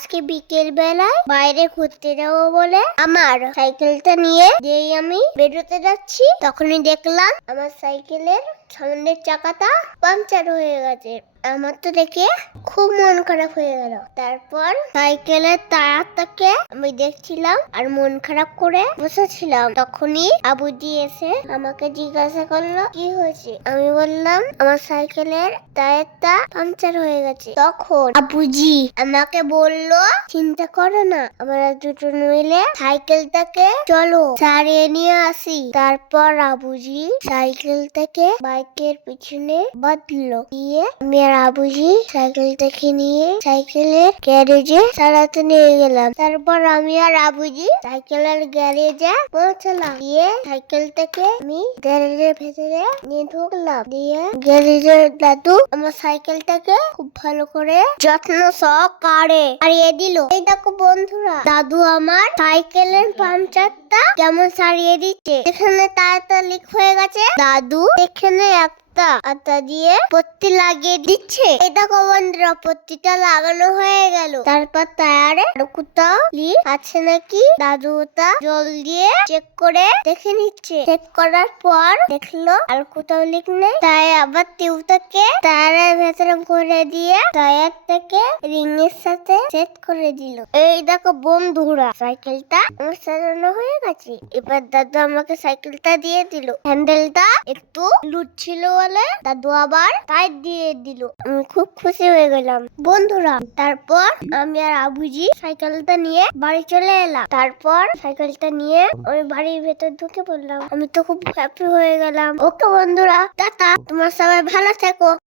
আজকে বিকেল বেলায় বাইরে ঘুরতে যাবো বলে আমার সাইকেলটা নিয়ে যেই আমি বেরোতে যাচ্ছি তখনই দেখলাম আমার সাইকেলের সামনের চাকাটা পাংচার হয়ে গেছে। আমার তো দেখে খুব মন খারাপ হয়ে গেল। তারপর সাইকেলের টায়ারটাকে আমি দেখছিলাম আর মন খারাপ করে বসেছিলাম। তখনই আবুজি এসে আমাকে জিজ্ঞাসা করলো কি হয়েছে। আমি বললাম আমার সাইকেলের টায়ারটা পাংচার হয়ে গেছে। তখন আবুজি আমাকে বললো চিন্তা করো না, আমরা দুজন মিলে সাইকেলটাকে চলো সারিয়ে নিয়ে আসি। তারপর আবুজি সাইকেলটাকে বাইকের পিছনে বাঁধলো, দিয়ে আমি আর আবুজি সাইকেলটাকে নিয়ে সাইকেলের গ্যারেজে চালাতে নিয়ে গেলাম। তারপর আমি আর আবুজি সাইকেলের গ্যারেজে পৌঁছালাম, দিয়ে সাইকেলটাকে আমি গ্যারেজের ভেতরে নিয়ে ঢুকলাম। দিয়ে গ্যারেজের দাদু আমার সাইকেলটাকে খুব ভালো করে যত্ন সহকারে সারিয়ে দিল। এই দেখো বন্ধুরা, দাদু আমার সাইকেলের পাংচারটা কেমন সারিয়ে দিচ্ছে। এখানে টায়ারটা লিক হয়ে গেছে, দাদু এখানে আটা দিয়ে পট্টি লাগিয়ে দিচ্ছে। এই দেখো বন্ধুরা, পট্টিটা লাগানো হয়ে গেল। তারপর টায়ারে আর কোথাও লিক আছে নাকি দাদু ওটা জল দিয়ে চেক করে দেখে নিচ্ছে। চেক করার পর দেখলো আর কোথাও লিক নেই, তাই আবার টিউবটাকে টায়ারের ভেতরে ভরে দিয়ে টায়ারটাকে রিং এর সাথে সেট করে দিল। এই দেখো বন্ধুরা, সাইকেলটা আমার সাজানো হয়ে গেছে। এবার দাদু আমাকে সাইকেলটা দিয়ে দিল। হ্যান্ডেলটা একটু লুজ ছিল বলে দাদু আবার টাইট দিয়ে দিল। আমি খুব খুশি হয়ে গেলাম বন্ধুরা। তারপর আমি আর আবুজি সাইকেলটা নিয়ে বাড়ি চলে এলাম। তারপর সাইকেলটা নিয়ে আমি বাড়ির ভেতর ঢুকে পড়লাম। আমি তো খুব হ্যাপি হয়ে গেলাম। ওকে বন্ধুরা, টাটা, তোমরা সবাই ভালো থেকো।